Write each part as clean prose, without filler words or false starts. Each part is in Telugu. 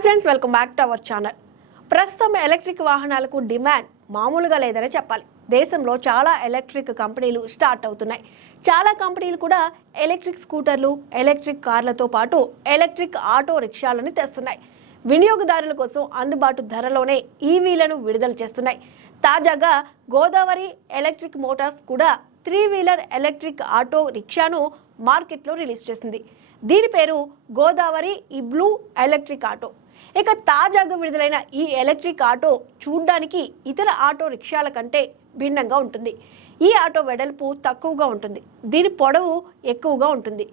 Hi friends, welcome back to our channel. ప్రస్తుతం ఎలక్ట్రిక్ వాహనాలకు డిమాండ్ మామూలుగా లేదనే చెప్పాలి. దేశంలో చాలా ఎలక్ట్రిక్ కంపెనీలు స్టార్ట్ అవుతున్నాయి. చాలా కంపెనీలు కూడా ఎలక్ట్రిక్ స్కూటర్లు, ఎలక్ట్రిక్ కార్లతో పాటు ఎలక్ట్రిక్ ఆటో రిక్షాలను తెస్తున్నాయి. వినియోగదారుల కోసం అందుబాటు ధరలోనే ఈవీలను విడుదల చేస్తున్నాయి. తాజాగా గోదావరి ఎలక్ట్రిక్ మోటార్స్ కూడా 3-వీలర్ ఎలక్ట్రిక్ ఆటో రిక్షాను మార్కెట్లో రిలీజ్ చేసింది. దీని పేరు గోదావరి ఇబ్లూ ఎలక్ట్రిక్ ఆటో. ఇక తాజాగా విడుదలైన ఈ ఎలక్ట్రిక్ ఆటో చూడ్డానికి ఇతర ఆటో రిక్షాల కంటే భిన్నంగా ఉంటుంది. ఈ ఆటో వెడల్పు తక్కువగా ఉంటుంది, దీని పొడవు ఎక్కువగా ఉంటుంది.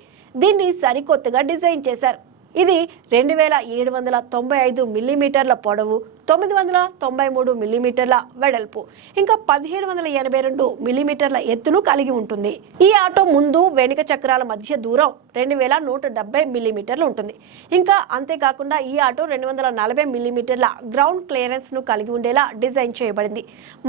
దీన్ని సరికొత్తగా డిజైన్ చేశారు. ఇది 2795 మిల్లీమీటర్ల పొడవు, 993 మిల్లీమీటర్ల వెడల్పు, ఇంకా 1782 మిల్లీమీటర్ల ఎత్తును కలిగి ఉంటుంది. ఈ ఆటో ముందు వెనుక చక్రాల మధ్య దూరం 2170 మిల్లీమీటర్లు ఉంటుంది. ఇంకా అంతేకాకుండా ఈ ఆటో 240 మిల్లీమీటర్ల గ్రౌండ్ క్లియరెన్స్ ను కలిగి ఉండేలా డిజైన్ చేయబడింది.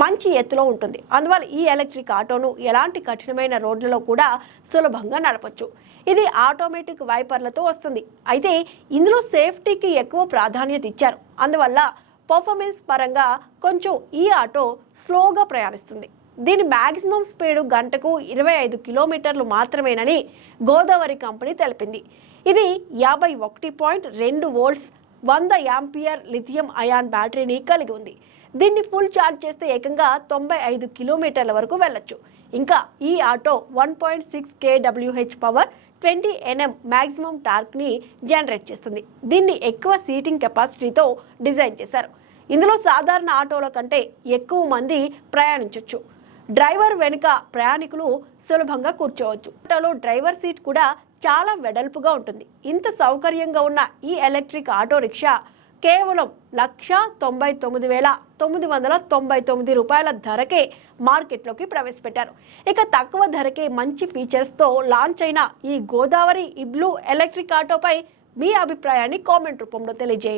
మంచి ఎత్తులో ఉంటుంది. అందువల్ల ఈ ఎలక్ట్రిక్ ఆటోను ఎలాంటి కఠినమైన రోడ్లలో కూడా సులభంగా నడపొచ్చు. ఇది ఆటోమేటిక్ వైపర్లతో వస్తుంది. అయితే ఇందులో సేఫ్టీకి ఎక్కువ ప్రాధాన్యత ఇచ్చారు. అందువల్ల పర్ఫార్మెన్స్ పరంగా కొంచెం ఈ ఆటో స్లోగా ప్రయాణిస్తుంది. దీని మ్యాక్సిమం స్పీడ్ గంటకు 25 కిలోమీటర్లు మాత్రమేనని గోదావరి కంపెనీ తెలిపింది. ఇది 51.2 వోల్ట్స్ 100 యాంపియర్ లిథియం అయాన్ బ్యాటరీని కలిగి ఉంది. దీన్ని ఫుల్ ఛార్జ్ చేస్తే ఏకంగా 95 కిలోమీటర్ల వరకు వెళ్ళొచ్చు. ఇంకా ఈ auto 1.6 kWh power, 20 Nm maximum torque ని జనరేట్ చేస్తుంది. దీన్ని ఎక్కువ సీటింగ్ కెపాసిటీతో డిజైన్ చేశారు. ఇందులో సాధారణ ఆటోల కంటే ఎక్కువ మంది ప్రయాణించవచ్చు. డ్రైవర్ వెనుక ప్రయాణికులు సులభంగా కూర్చోవచ్చు. ఆటోలో డ్రైవర్ సీట్ కూడా చాలా వెడల్పుగా ఉంటుంది. ఇంత సౌకర్యంగా ఉన్న ఈ ఎలక్ట్రిక్ ఆటో రిక్షా కేవలం 1,99,999 రూపాయల ధరకే మార్కెట్లోకి ప్రవేశపెట్టారు. ఇక తక్కువ ధరకే మంచి ఫీచర్స్తో లాంచ్ అయిన ఈ గోదావరి ఇబ్లూ ఎలక్ట్రిక్ ఆటోపై మీ అభిప్రాయాన్ని కామెంట్ రూపంలో తెలియజేయండి.